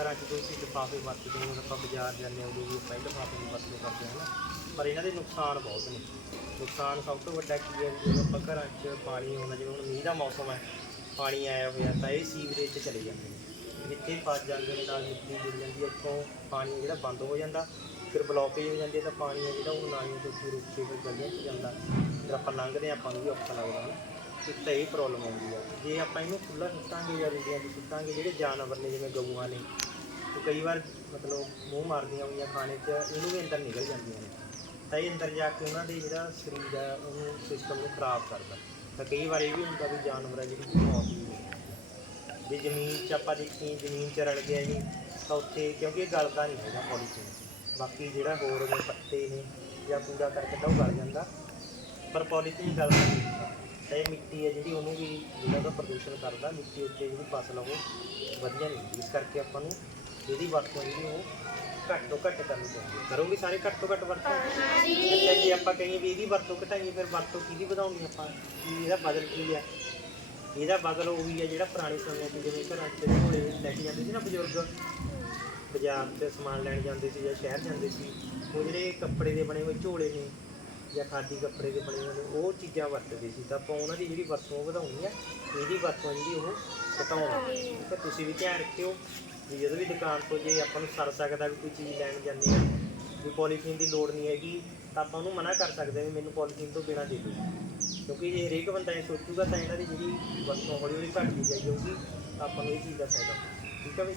ਘਰਾਂ 'ਚ ਤੁਸੀਂ ਲਿਫਾਫੇ ਵਰਤਦੇ ਹਾਂ ਆਪਾਂ ਬਾਜ਼ਾਰ ਜਾਂਦੇ ਹਾਂ, ਉਦੋਂ ਵੀ ਆਪਾਂ ਇਹ ਲਿਫਾਫੇ ਦੀ ਵਰਤੋਂ ਕਰਦੇ ਹਾਂ ਨਾ। ਪਰ ਇਹਨਾਂ ਦੇ ਨੁਕਸਾਨ ਬਹੁਤ ਨੇ। ਨੁਕਸਾਨ ਸਭ ਤੋਂ ਵੱਡਾ ਕੀ ਹੈ ਵੀ ਜਦੋਂ ਆਪਾਂ ਘਰਾਂ 'ਚ ਪਾਣੀ ਆਉਂਦਾ, ਜਿਵੇਂ ਹੁਣ ਮੀਂਹ ਦਾ ਮੌਸਮ ਹੈ, ਪਾਣੀ ਆਇਆ ਹੋਇਆ, ਤਾਂ ਇਹ ਸੀਵਰੇਜ 'ਚ ਚਲੇ ਜਾਂਦੇ ਨੇ। ਜਿੱਥੇ ਫਸ ਜਾਂਦੇ ਨੇ ਨਾਲ ਮਿੱਟੀ ਜੁੜ ਜਾਂਦੀ ਹੈ, ਉੱਥੋਂ ਪਾਣੀ ਜਿਹੜਾ ਬੰਦ ਹੋ ਜਾਂਦਾ, ਫਿਰ ਬਲੌਕੇਜ ਹੋ ਜਾਂਦੀ ਹੈ, ਤਾਂ ਪਾਣੀ ਹੈ ਜਿਹੜਾ ਉਹ ਨਾਲੀਆਂ ਤੋਂ ਉੱਤੇ ਕੇ ਫਿਰ ਗਲੀਆਂ 'ਚ ਜਾਂਦਾ। ਫਿਰ ਆਪਾਂ ਲੰਘਦੇ ਹਾਂ, ਆਪਾਂ ਨੂੰ ਵੀ ਔਖਾ ਲੱਗਦਾ ਹੈ ਇੱਕ ਤਾਂ ਇਹ ਪ੍ਰੋਬਲਮ ਆਉਂਦੀ ਆ। ਜੇ ਆਪਾਂ ਇਹਨੂੰ ਖੁੱਲਾ ਸੁੱਟਾਂਗੇ ਜਾਂ ਰੂੜੀਆਂ 'ਚ ਸੁੱਟਾਂਗੇ ਜਿਹੜੇ ਜਾਨਵਰ ਨੇ ਜਿਵੇਂ ਗਊਆਂ ਨੇ ਉਹ ਕਈ ਵਾਰ ਮਤਲਬ ਮੂੰਹ ਮਾਰਦੀਆਂ ਹੋਈਆਂ ਖਾਣੇ 'ਚ ਇਹਨੂੰ ਵੀ ਅੰਦਰ ਨਿਕਲ ਜਾਂਦੀਆਂ ਨੇ। ਤਾਂ ਇਹ ਅੰਦਰ ਜਾ ਕੇ ਉਹਨਾਂ ਦੇ ਜਿਹੜਾ ਸਰੀਰ ਹੈ ਉਹਨੂੰ ਸਿਸਟਮ ਨੂੰ ਖਰਾਬ ਕਰਦਾ। ਤਾਂ ਕਈ ਵਾਰ ਇਹ ਵੀ ਹੁੰਦਾ ਵੀ ਜਾਨਵਰ ਹੈ ਜਿਹੜੀ ਮੌਤ ਵੀ ਹੋ ਜੇ ਜ਼ਮੀਨ 'ਚ ਆਪਾਂ ਦੇਖੀ ਜ਼ਮੀਨ 'ਚ ਰਲ ਗਿਆ ਜੀ ਤਾਂ ਉੱਥੇ ਕਿਉਂਕਿ ਇਹ ਗਲਦਾ ਨਹੀਂ ਹੈਗਾ ਪੋਲੀਥੀਨ ਬਾਕੀ ਜਿਹੜਾ ਹੋਰ ਨੇ ਪੱਤੇ ਨੇ ਜਾਂ ਕੂੜਾ ਕਰਕਟ ਆ, ਉਹ ਗਲ ਜਾਂਦਾ। ਪਰ ਪੋਲੀਥੀਨ ਗਲਦਾ ਨਹੀਂ ਹੁੰਦਾ। ਤਾਂ ਇਹ ਮਿੱਟੀ ਹੈ ਜਿਹੜੀ ਉਹਨੂੰ ਵੀ ਜਿਹੜਾ ਉਹਦਾ ਪ੍ਰਦੂਸ਼ਣ ਕਰਦਾ, ਮਿੱਟੀ ਉੱਤੇ ਜਿਹੜੀ ਫਸਲ ਆ ਉਹ ਵਧੀਆ ਨਹੀਂ ਹੁੰਦੀ। ਇਸ ਕਰਕੇ ਆਪਾਂ ਨੂੰ ਇਹਦੀ ਵਰਤੋਂ ਜਿਹੜੀ ਉਹ ਘੱਟ ਤੋਂ ਘੱਟ ਕਰਨੀ ਚਾਹੀਦੀ ਹੈ। ਕਰੋਗੇ ਸਾਰੇ ਘੱਟ ਤੋਂ ਘੱਟ ਵਰਤੋਂ? ਅੱਛਾ, ਜੇ ਆਪਾਂ ਕਹੀਏ ਵੀ ਇਹਦੀ ਵਰਤੋਂ ਘਟਾਈਏ, ਫਿਰ ਵਰਤੋਂ ਕਿਹਦੀ ਵਧਾਉਣੀ ਆਪਾਂ? ਕੀ ਇਹਦਾ ਬਦਲ ਕੀ ਹੈ ਇਹਦਾ ਬਦਲ ਉਹ ਵੀ ਹੈ ਜਿਹੜਾ ਪੁਰਾਣੇ ਸਮੇਂ 'ਚ ਜਿਵੇਂ ਘਰਾਂ 'ਚ ਝੋਲੇ ਲੈ ਕੇ ਜਾਂਦੇ ਸੀ ਨਾ ਬਜ਼ੁਰਗ, ਬਾਜ਼ਾਰ 'ਚ ਸਮਾਨ ਲੈਣ ਜਾਂਦੇ ਸੀ ਜਾਂ ਸ਼ਹਿਰ ਜਾਂਦੇ ਸੀ, ਉਹ ਜਿਹੜੇ ਕੱਪੜੇ ਦੇ ਬਣੇ ਹੋਏ ਝੋਲੇ ਨੇ ਜਾਂ ਖਾਦੀ ਕੱਪੜੇ ਦੇ ਬਣੇ ਹੋਏ ਨੇ, ਉਹ ਚੀਜ਼ਾਂ ਵਰਤਦੇ ਸੀ। ਤਾਂ ਆਪਾਂ ਉਹਨਾਂ ਦੀ ਜਿਹੜੀ ਵਰਤੋਂ ਵਧਾਉਣੀ ਆ, ਇਹਦੀ ਵਰਤੋਂ ਜਿਹੜੀ ਉਹ ਘਟਾਉਣੀ। ਹੈ ਤੁਸੀਂ ਵੀ ਧਿਆਨ ਰੱਖਿਓ ਵੀ ਜਦੋਂ ਵੀ ਦੁਕਾਨ ਤੋਂ ਜੇ ਆਪਾਂ ਨੂੰ ਸਰ ਸਕਦਾ ਵੀ ਕੋਈ ਚੀਜ਼ ਲੈਣ ਜਾਂਦੇ ਆ, ਵੀ ਪੋਲੀਥੀਨ ਦੀ ਲੋੜ ਨਹੀਂ ਹੈਗੀ, ਤਾਂ ਆਪਾਂ ਉਹਨੂੰ ਮਨਾ ਕਰ ਸਕਦੇ ਹਾਂ ਵੀ ਮੈਨੂੰ ਪੋਲੀਥੀਨ ਤੋਂ ਬਿਨਾਂ ਦੇ ਦਿਓ। ਕਿਉਂਕਿ ਜੇ ਹਰੇਕ ਬੰਦਾ ਇਹ ਸੋਚੂਗਾ ਤਾਂ ਇਹਨਾਂ ਦੀ ਜਿਹੜੀ ਵਰਤੋਂ ਹੌਲੀ ਹੌਲੀ ਘੱਟਦੀ ਜਾਈ ਜਾਊਗੀ, ਤਾਂ ਆਪਾਂ ਨੂੰ ਇਹ ਚੀਜ਼ ਦਾ ਫਾਇਦਾ ਠੀਕ ਹੈ ਵੀ